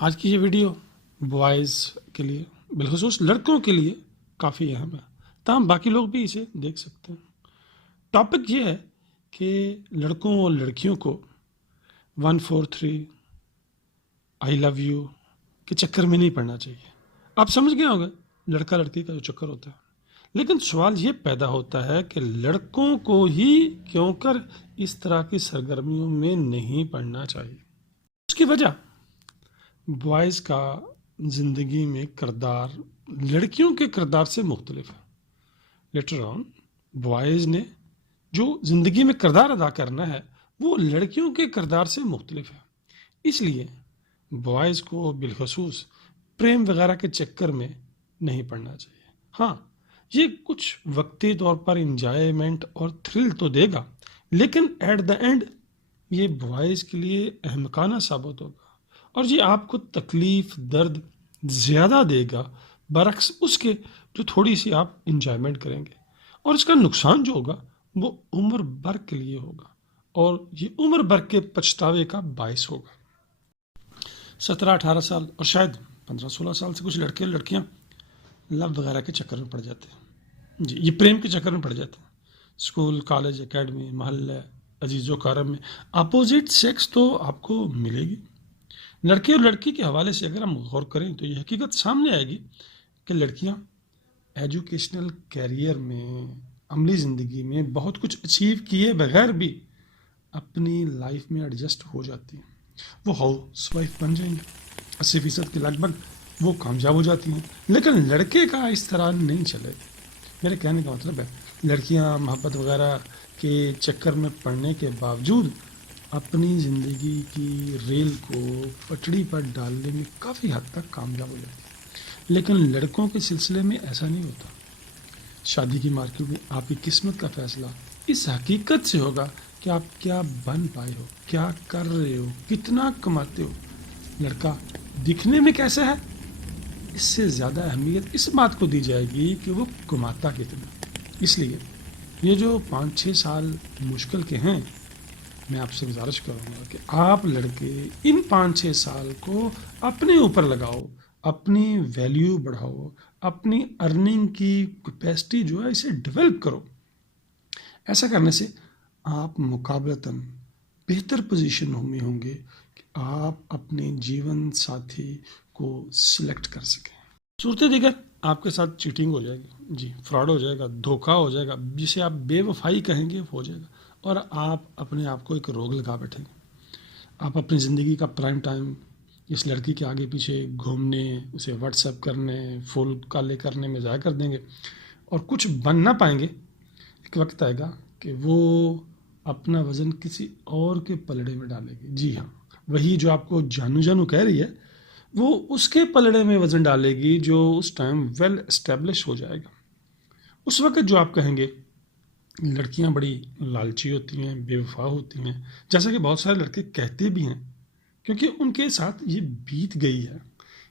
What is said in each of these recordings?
آج کی یہ ویڈیو بوائز کے لیے بالخصوص لڑکوں کے لیے کافی اہم ہے، تاہم باقی لوگ بھی اسے دیکھ سکتے ہیں۔ ٹاپک یہ ہے کہ لڑکوں اور لڑکیوں کو 143 آئی لو یو کے چکر میں نہیں پڑنا چاہیے۔ آپ سمجھ گئے ہوں گے لڑکا لڑکی کا جو چکر ہوتا ہے، لیکن سوال یہ پیدا ہوتا ہے کہ لڑکوں کو ہی کیوں کر اس طرح کی سرگرمیوں میں نہیں پڑنا چاہیے۔ اس کی وجہ بوائز کا زندگی میں کردار لڑکیوں کے کردار سے مختلف ہے۔ لیٹر آن بوائز نے جو زندگی میں کردار ادا کرنا ہے وہ لڑکیوں کے کردار سے مختلف ہے، اس لیے بوائز کو بالخصوص پریم وغیرہ کے چکر میں نہیں پڑنا چاہیے۔ ہاں، یہ کچھ وقتی طور پر انجوائمنٹ اور تھرل تو دے گا، لیکن ایٹ دا اینڈ یہ بوائز کے لیے احمقانہ ثابت ہوگا اور یہ آپ کو تکلیف درد زیادہ دے گا برعکس اس کے جو تھوڑی سی آپ انجوائمنٹ کریں گے، اور اس کا نقصان جو ہوگا وہ عمر بھر کے لیے ہوگا اور یہ عمر بھر کے پچھتاوے کا باعث ہوگا۔ 17-18 سال اور شاید 15-16 سال سے کچھ لڑکے اور لڑکیاں لو وغیرہ کے چکر میں پڑ جاتے ہیں، جی یہ پریم کے چکر میں پڑ جاتے ہیں۔ اسکول، کالج، اکیڈمی، محلہ، عزیز و کارم میں اپوزٹ سیکس تو آپ کو ملے گی۔ لڑکے اور لڑکی کے حوالے سے اگر ہم غور کریں تو یہ حقیقت سامنے آئے گی کہ لڑکیاں ایجوکیشنل کیریئر میں، عملی زندگی میں بہت کچھ اچیو کیے بغیر بھی اپنی لائف میں ایڈجسٹ ہو جاتی ہیں۔ وہ ہاؤس وائف بن جائیں گے، 80% کے لگ بھگ وہ کامیاب ہو جاتی ہیں، لیکن لڑکے کا اس طرح نہیں چلے گا۔ میرے کہنے کا مطلب ہے لڑکیاں محبت وغیرہ کے چکر میں پڑنے کے باوجود اپنی زندگی کی ریل کو پٹڑی پر ڈالنے میں کافی حد تک کامیاب ہو جاتی ہیں، لیکن لڑکوں کے سلسلے میں ایسا نہیں ہوتا۔ شادی کی مارکیٹ میں آپ کی قسمت کا فیصلہ اس حقیقت سے ہوگا کہ آپ کیا بن پائے ہو، کیا کر رہے ہو، کتنا کماتے ہو۔ لڑکا دکھنے میں کیسا ہے، اس سے زیادہ اہمیت اس بات کو دی جائے گی کہ وہ کماتا کتنا۔ اس لیے یہ جو 5-6 سال مشکل کے ہیں، میں آپ سے گزارش کروں گا کہ آپ لڑکے ان 5-6 سال کو اپنے اوپر لگاؤ، اپنی ویلیو بڑھاؤ، اپنی ارننگ کی کیپیسٹی جو ہے اسے ڈیولپ کرو۔ ایسا کرنے سے آپ مقابلتاً بہتر پوزیشن میں ہوں گے کہ آپ اپنے جیون ساتھی کو سلیکٹ کر سکیں۔ صورت دیگر آپ کے ساتھ چیٹنگ ہو جائے گی، جی فراڈ ہو جائے گا، دھوکہ ہو جائے گا، جسے آپ بے وفائی کہیں گے ہو جائے گا، اور آپ اپنے آپ کو ایک روگ لگا بیٹھیں گے۔ آپ اپنی زندگی کا پرائم ٹائم اس لڑکی کے آگے پیچھے گھومنے، اسے واٹس ایپ کرنے، فون کالیں کرنے میں ضائع کر دیں گے اور کچھ بن نہ پائیں گے۔ ایک وقت آئے گا کہ وہ اپنا وزن کسی اور کے پلڑے میں ڈالے گی۔ جی ہاں، وہی جو آپ کو جانو جانو کہہ رہی ہے وہ اس کے پلڑے میں وزن ڈالے گی جو اس ٹائم ویل اسٹیبلش ہو جائے گا۔ اس وقت جو آپ کہیں گے لڑکیاں بڑی لالچی ہوتی ہیں، بے وفا ہوتی ہیں، جیسا کہ بہت سارے لڑکے کہتے بھی ہیں، کیونکہ ان کے ساتھ یہ بیت گئی ہے۔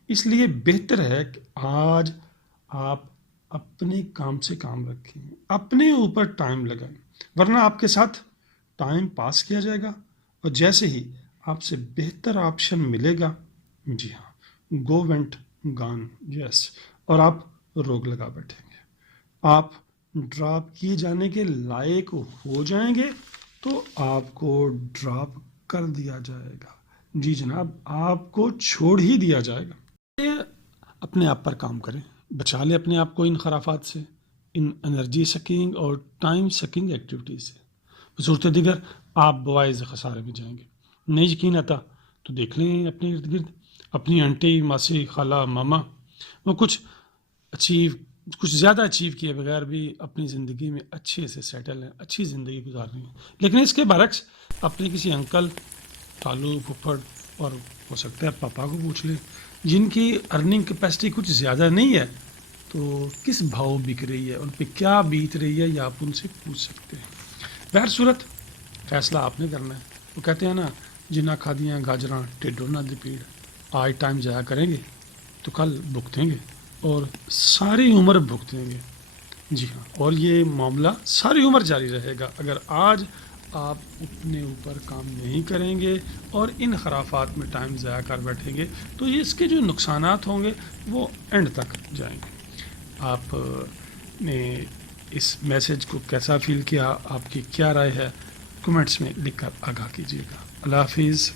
اس لیے بہتر ہے کہ آج آپ اپنے کام سے کام رکھیں، اپنے اوپر ٹائم لگائیں، ورنہ آپ کے ساتھ ٹائم پاس کیا جائے گا اور جیسے ہی آپ سے بہتر آپشن ملے گا، جی ہاں، گو وینٹ گان، یس، اور آپ روگ لگا بیٹھیں گے۔ آپ ڈراپ کیے جانے کے لائق ہو جائیں گے تو آپ کو ڈراپ کر دیا جائے گا، جی جناب، آپ کو چھوڑ ہی دیا جائے گا۔ اپنے آپ پر کام کریں، بچا لیں اپنے آپ کو ان خرافات سے، ان انرجی سکنگ اور ٹائم سکنگ ایکٹیویٹیز سے۔ صورت دیگر آپ بوائز خسارے میں جائیں گے۔ نہیں یقین آتا تو دیکھ لیں اپنے ارد گرد، اپنی آنٹی، ماسی، خالہ، ماما، وہ کچھ زیادہ اچیو کیے بغیر بھی اپنی زندگی میں اچھے سے سیٹل ہیں، اچھی زندگی گزار رہی ہیں، لیکن اس کے برعکس اپنے کسی انکل، تالو، پھپھڑ اور ہو سکتا ہے پاپا کو پوچھ لیں جن کی ارننگ کیپیسٹی کچھ زیادہ نہیں ہے تو کس بھاؤ بک رہی ہے، ان پہ کیا بیت رہی ہے، یا آپ ان سے پوچھ سکتے ہیں۔ بہر صورت فیصلہ آپ نے کرنا ہے۔ وہ کہتے ہیں نا، جنہ کھادیاں گاجراں ٹیڈو نہ دی پیڑ، آج ٹائم ضائع کریں گے تو کل بھگتیں گے اور ساری عمر بھگتیں گے۔ جی ہاں، اور یہ معاملہ ساری عمر جاری رہے گا۔ اگر آج آپ اپنے اوپر کام نہیں کریں گے اور ان خرافات میں ٹائم ضائع کر بیٹھیں گے تو اس کے جو نقصانات ہوں گے وہ اینڈ تک جائیں گے. آپ نے اس میسیج کو کیسا فیل کیا, آپ کی کیا رائے ہے, کمنٹس میں لکھ کر آگاہ کیجیے گا. اللہ حافظ.